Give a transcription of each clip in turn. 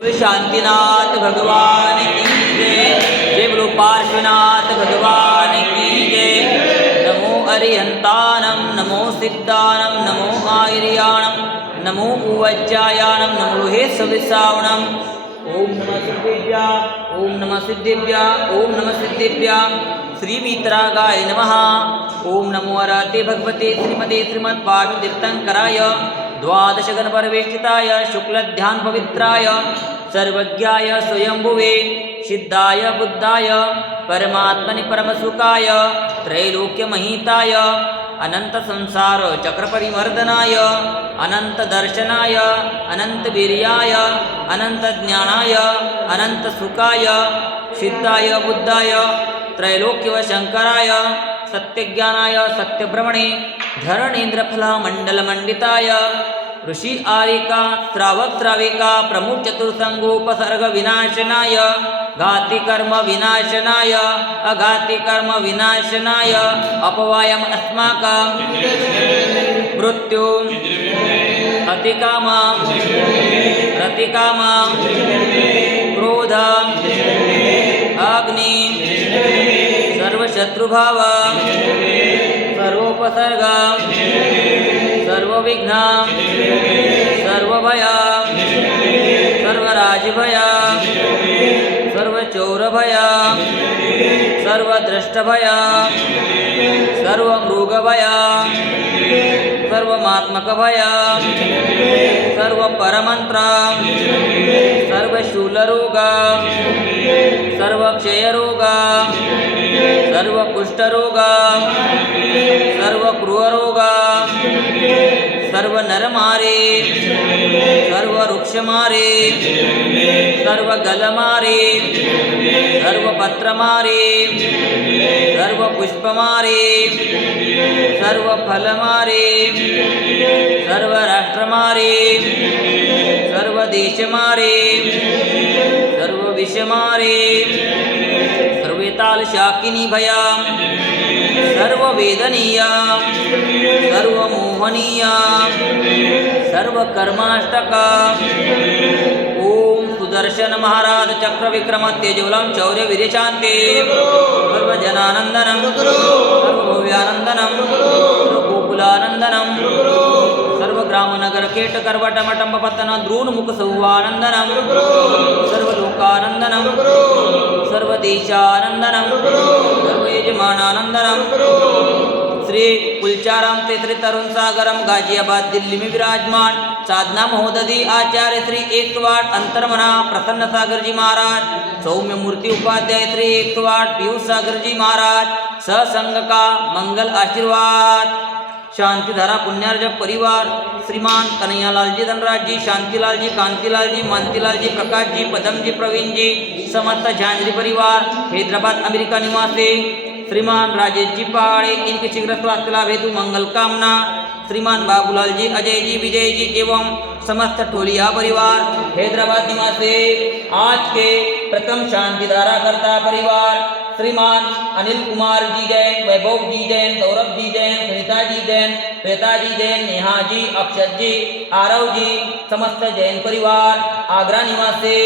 शांतिनाथ भगवान की जय। जय बोलो पार्श्वनाथ भगवान की जय। नमो अरिहंतानम नमो सिद्धानम नमो आयर्याणम नमो उवज्जायानम नमो हे सविसावणम। ओम नमः सिद्धेभ्या ओम नमः सिद्धेभ्या ओम नमः सिद्धेभ्या श्री वीतरागाय नमः। ओम नमो अरहते भगवते श्रीमते श्रीमद्भागवतीर्थंकराय द्वादश गणपरिवेष्टिताय शुक्लध्यान पवित्राय सर्वज्ञाय स्वयंभुवे सिद्धाय बुद्धाय परमात्मनि परमसुखाय त्रैलोक्यमहिताय अनंत संसार चक्रपरिवर्धनाय अनंत दर्शनाय अनंत वीर्याय अनंत ज्ञानाय अनंत सुखाय सिद्धाय बुद्धाय त्रैलोक्य शंकराय सत्यज्ञानाय सत्यभ्रमणे धरणेन्द्रफला मंडलमंडिताय ऋषि आरिका श्रावक श्राविका प्रमुख चतुर्संगोपसर्ग विनाशनाय घाति कर्म विनाशनाय अघाति कर्म विनाशनाय अपवायम अस्माकं मृत्यु अतिकामा रतिकामा क्रोध अग्नि सर्वशत्रुभाव सर्वोपसर्ग सर्वविघ्न सर्वभय सर्वराजभय सर्वचौरभय सर्वदृष्टभय सर्वमृगभय सर्वमात्मकभय सर्वपरमंत्र सर्वशूलरोग सर्वक्षयरोग सर्वकुष्ठरोग सर्वक्रूररोग सर्वनरमारे सर्ववृक्षमारे सर्वगलमारे सर्वपत्रमारे सर्वपुष्पमारे सर्वफलमारे सर्वराष्ट्रमारे सर्वदेशमारे सर्वविषमारे सर्वेताल शाकिनी भया सर्ववेदनीया सर्वमोहनीया सर्वकर्माष्टका। ओम सुदर्शन महाराज चक्र विक्रम तेजवलम शौर्य वीरशांति सर्वजनानंदनम सर्वभव्यानंदनम सर्वगोकुलानंदनम सर्वग्रामनगर केट करवटमटंब पतन द्रोणमुख सौवानंदनम सर्वलोकानंदनम सर्वदेशानंदनम सर्वयजमानानंदनम। श्री कुलचाराम ते श्री तरुण सागरम गाजियाबाद दिल्ली में विराजमान साधना महोदधी आचार्य श्री 108 अंतर्मना प्रसन्न सागर जी महाराज सौम्य मूर्ति उपाध्याय श्री 108 पीयूष सागर जी महाराज सत्संग का मंगल आशीर्वाद। शांतिधारा पुण्यार्जक परिवार श्रीमान कन्हैयालाल जी धनराज जी शांतिलाल जी कांतिलाल जी मानतीलाल जी प्रकाश जी पदम जी प्रवीण जी समस्त झांझरी परिवार हैदराबाद अमेरिका निवासी श्रीमान राजेश जी पहाड़े इनके शीघ्र स्वास्थ्य लाभ हेतु मंगल कामना। श्रीमान बाबूलाल जी अजय जी विजय जी एवं समस्त टोलिया परिवार हैदराबाद निवासी आज के प्रथम शांतिधारा करता परिवार श्रीमान अनिल कुमार जी जैन वैभव जी जैन सौरभ जी जैन सुनीता जी जैन श्वेता जी जैन नेहा जी अक्षत जी आरव जी समस्त जैन परिवार आगरा निवासी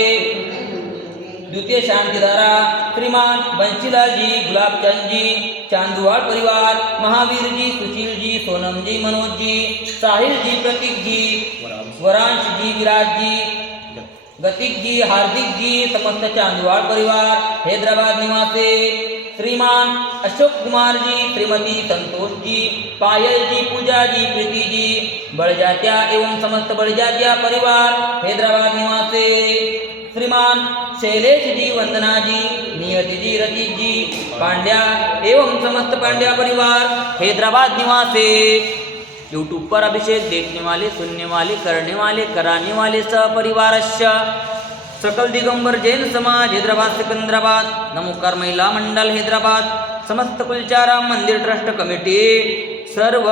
द्वितीय शांतिधारा श्रीमान बंशीलाल जी गुलाबचंद जी चांदुवाड़ परिवार महावीर जी सुशील जी सोनम जी मनोज जी साहिल जी प्रतीक जी वरांश जी विराज जी गतिक जी हार्दिक जी समस्त चांदुवाड़ परिवार हैदराबाद निवासी श्रीमान अशोक कुमार जी श्रीमती संतोष जी पायल जी पूजा जी प्रीति जी बड़जात्या एवं समस्त बड़जात्या परिवार हैदराबाद निवासी श्रीमान शैलेश जी वंदना जी नियति जी रचित जी पांड्या एवं समस्त पांड्या परिवार हैदराबाद निवासी। यूट्यूब पर अभिषेक देखने वाले सुनने वाले करने वाले कराने वाले सपरिवार सकल दिगंबर जैन समाज हैदराबाद सिकंदराबाद नमोकार महिला मंडल हैदराबाद समस्त कुलचाराम मंदिर ट्रस्ट कमिटी सर्व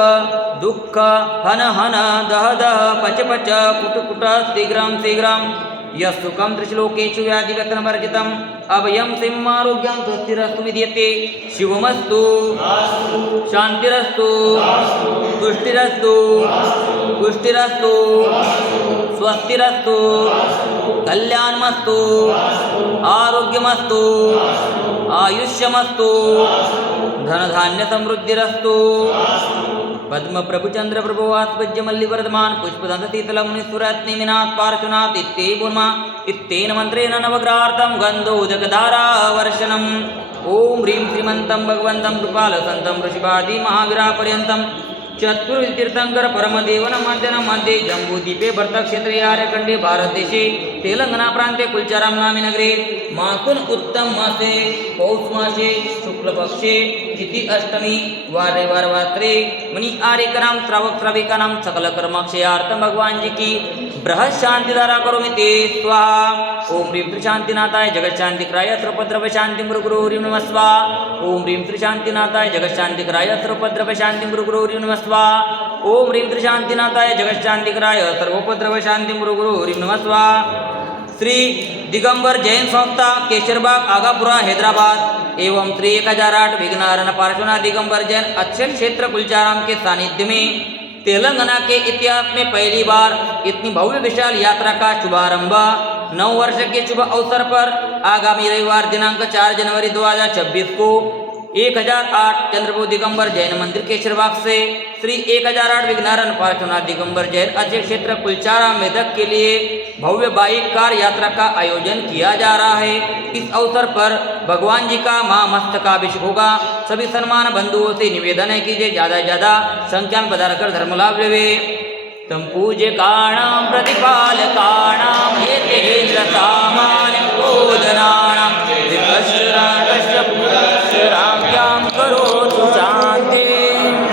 दुःख हन हन दह दह पच पच कुट कुट शीघ्रम शीघ्रम यस्तुकं त्रिश्लोकेषु व्याधिव्यसनवर्जितम् अभयं सिंहारोग्यं स्वस्तिरस्तु विद्यते शिवमस्तु शान्तिरस्तु तुष्टिरस्तु पुष्टिरस्तु स्वस्तिरस्तु कल्याणमस्तु आरोग्यमस्तु आयुष्यमस्तु धनधान्य समृद्धिरस्तु पद्म प्रभुचंद्र प्रभुवात्पज्य मल्लिवर्धमान पुष्पदंत शीतल मुनिसुरत्निमिनाथ पार्श्वनाथ इत्ते गुर्मा इत्तेन मंत्रेण नवग्रहार्थं गन्धोदकधारा वर्षणम् ओम ह्रीं श्रीमन्तं भगवन्तं कृपालसन्तं ऋषिवादी महावीरापर्यन्तं चतुर्तीर्थंकर परमदेवन मध्ये जम्बूद्वीपे भरतक्षेत्रे आर्यखंडे भारतदेशे तेलंगणा प्रांते कुलचाराम नामी नगरे मासुन उत्तम मासे पौष मासे शुक्लपक्षे तिथि अष्टमी वार रविवार वात्रे मणि आर्यकराम श्रावक श्राविकानां सकल कर्माक्षयार्थं भगवान जी की बृहत् शांति धारा करोमि ते स्वाहा ओम ह्रीं त्रिशांतिनाथाय जगतशांतिकाय सर्वोपद्रव शांति गुरुगुरुर्यं नमः स्वाहा ओम ह्रीं त्रिशांतिनाथाय जगतशांतिकाय सर्वोपद्रव शांति गुरुगुरुर्यं नमः स्वाहा ओम ह्रीं त्रिशांतिनाथाय जगतशांतिकाय सर्वोपद्रव शांति गुरुगुरुर्यं नमः स्वाहा। श्री दिगंबर जैन संस्था केशरबाग आगापुरा हैदराबाद एवं श्री 1008 विघ्नारण पार्श्वनाथ दिगंबर जैन अक्षर क्षेत्र कुलचाराम के सानिध्य में तेलंगाना के इतिहास में पहली बार इतनी भव्य विशाल यात्रा का शुभारंभ 9 वर्ष के शुभ अवसर पर आगामी रविवार दिनांक 4 जनवरी 2026 को 1008 चंद्रप्रभु दिगंबर जैन मंदिर केशरबाग से श्री 1008 विघ्नारण पार्श्वनाथ दिगंबर जैन अक्षय क्षेत्र कुलचारा मेदक के लिए भव्य बाइक कार यात्रा का आयोजन किया जा रहा है। इस अवसर पर भगवान जी का महामस्तकाभिषेक होगा। सभी सन्मान बंधुओं से निवेदन है कि ज़्यादा से ज़्यादा संख्या में पधार कर धर्म लाभ लेवे। तम पूज्यकाणां प्रतिपालकाणां हेतेन्द्र सामान्य बोधनानां विपश्चराभ्यां करोतु शांति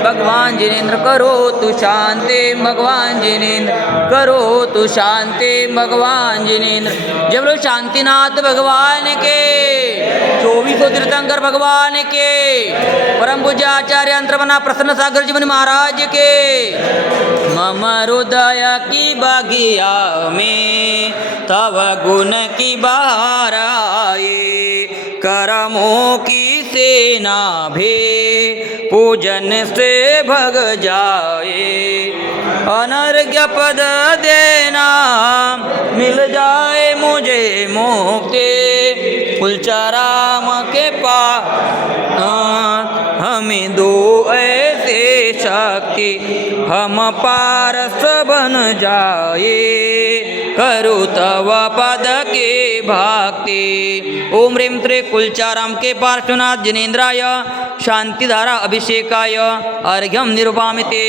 भगवान जिनेन्द्र करोतु शांति भगवान जिनेन्द्र करोतु शांति भगवान जिनेन्द्र। जब लोग शांतिनाथ भगवान के 24 तीर्थंकर भगवान के परम पूज्य आचार्य अंतर्मना प्रसन्न सागर जी मुनि महाराज के मम हृदय की बगिया में तव गुण की बहार आए करमों की सेना भी पूजन से भग जाए अनर्घ्य पद देना मिल जाए मुझे मुक्ति कुलचाराम के पास हमें दो ऐसे शक्ति हम पारस बन जाए करो तव पद के भक्ति। ओम ह्रीं त्रि कुलचाराम के पार्श्वनाथ जिनेन्द्राय शांतिधारा अभिषेकाय अर्घ्यम निरूपामि ते।